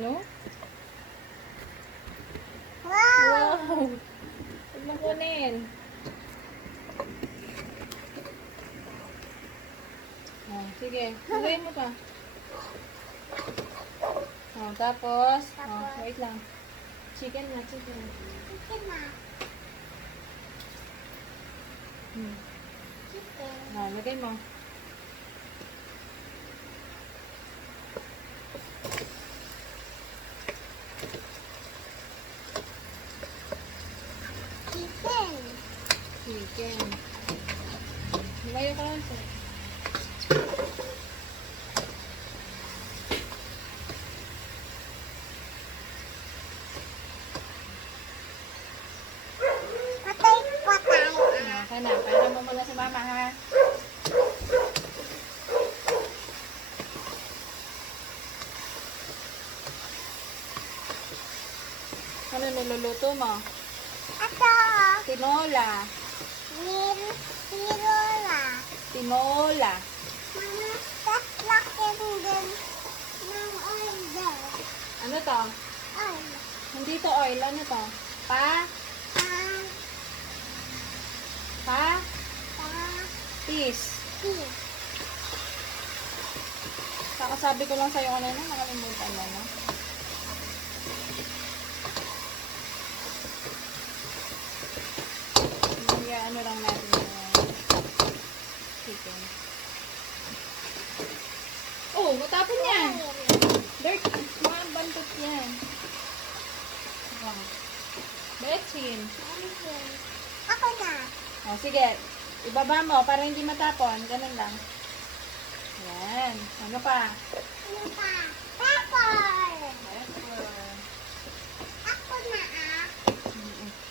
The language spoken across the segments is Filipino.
No? Wow! Wow! Huwag mo kunin. Oh, sige. Hugayin mo pa. Oh, tapos, oh, wait lang. Chicken na, chicken. Chicken na. Hmm. Chicken. Oh, lagay mo. Chicken. Chicken. Lumayo ka lang siya. Patay. Okay na. Pera mo muna sa mama, ha? Ano niluluto mo? Ito. Tinola. Nirola. Tinola. Mama, taslakin din ng order. Ano to? Oil. Hindi to oil. Ano to? Pa? Pa? Peas. Fish. Kakasabi ko lang sa'yo kanina. Nakalimutan mo, no? Ano lang natin yung chicken. Oh, matapon yan. Dirt. Mga bantot yan. Betsin. Ako na. Oh, sige. Ibaba mo para hindi matapon. Ganun lang. Yan. Ano pa? Ano pa? Pepper. Pepper. Ako na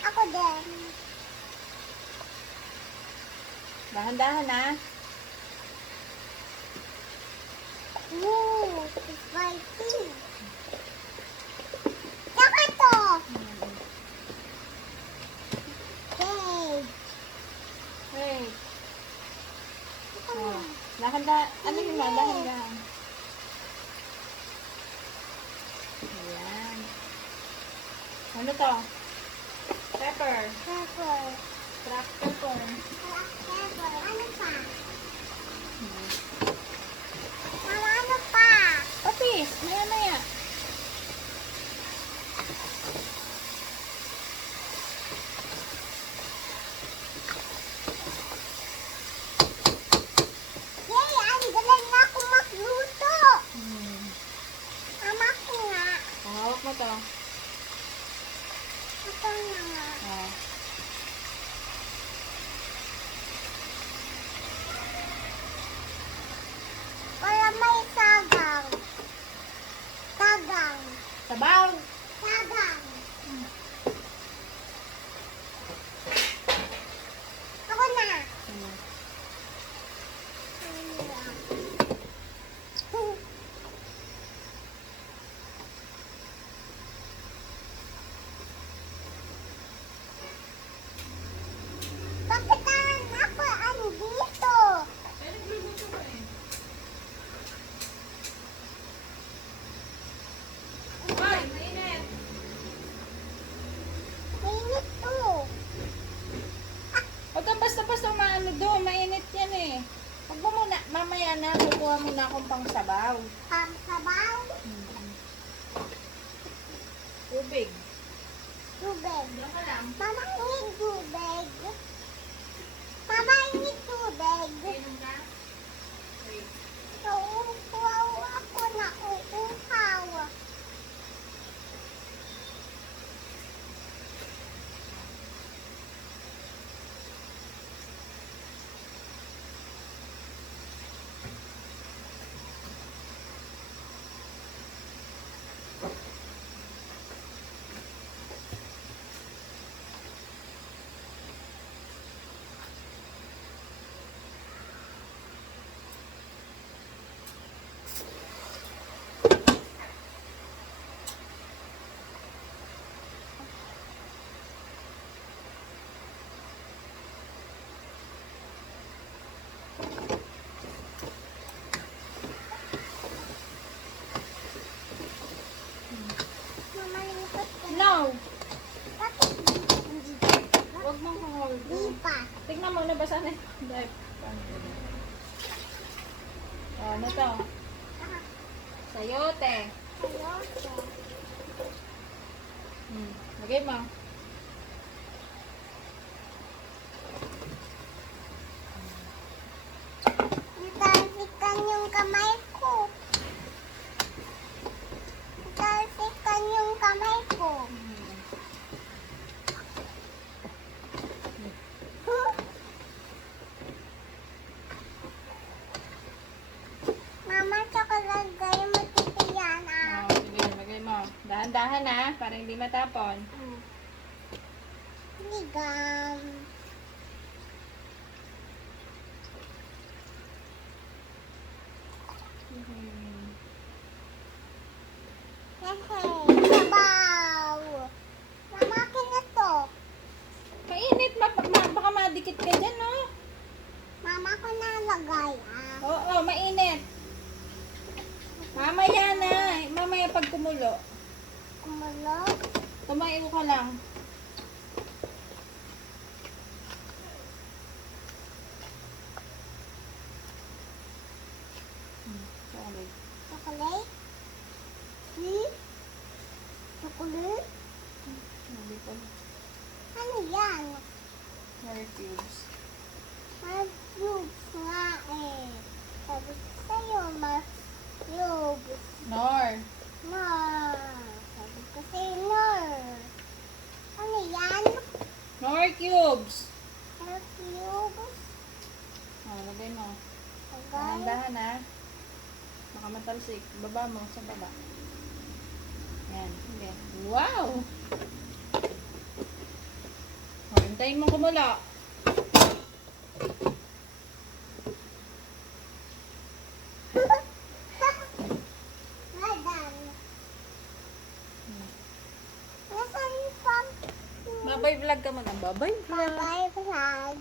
Ako din. Dahan-dahan, ha? Ooh, it's biting. Saka to. Okay. Hey. Ito Oh. na. Dahan-dahan. Ano yun na? Dahan-dahan. Ayan. Ano to? Pepper. Pepper. Black pepper. Pepper. Ano pa? Mama, ano pa? Patis. Maya-maya. Yay, ang galing na ako magluto. Mama ko nga. Hawak mo to. Ito na nga. Oh. Para may sagang. Sagang. Sabaw. Sagang. Ako na. Bakit ako andito? Hoy, mainit. Mainit to. Huwag kang basta-basta maano doon. Mainit yan eh. Huwag mo muna. Mamaya na. Kukuha mo na akong pang sabaw. Sabaw. Tubig. Tubig. Diyan ka lang. Mama, need tubig. Mama, need tubig. Inom ka? Wait. Nauuhaw ako na uuhaw. Ano to? Sayote. Sayote. Lagay mo. Natalsikan yung kamay ko. Natalsikan yung kamay ko. Mama, tsaka lagay mo dito yan, ah. Sige, lagay mo. Dahan-dahan ha, para hindi matapon. Ligam. Hehe, sabaw. Mama, akin na to. Mainit, baka madikit ka dyan, no? Mama ko nalagay, ah. Oo, mainit. Mamaya na. Mamaya pag kumulo. Kumulo. Tumayo ka lang. Chocolate. Chocolate. Chocolate. Hindi ko. Ano yan? Hair cubes. Mag-lubes nga eh. Sabi ko sa'yo, mag-lubes. Nor. Nor. Sabi ko sa'yo, Nor. Ano yan? Nor cubes. Mag-lubes. Lagay mo. Agay. Dahan-dahan ha. Baka matalsik. Baba mo sa baba. Yan. Sige. Wow! Hintayin mo kumulo. Madam. Nasaan pa? Babay vlog ka mo na. Babay vlog. Bye-bye vlog.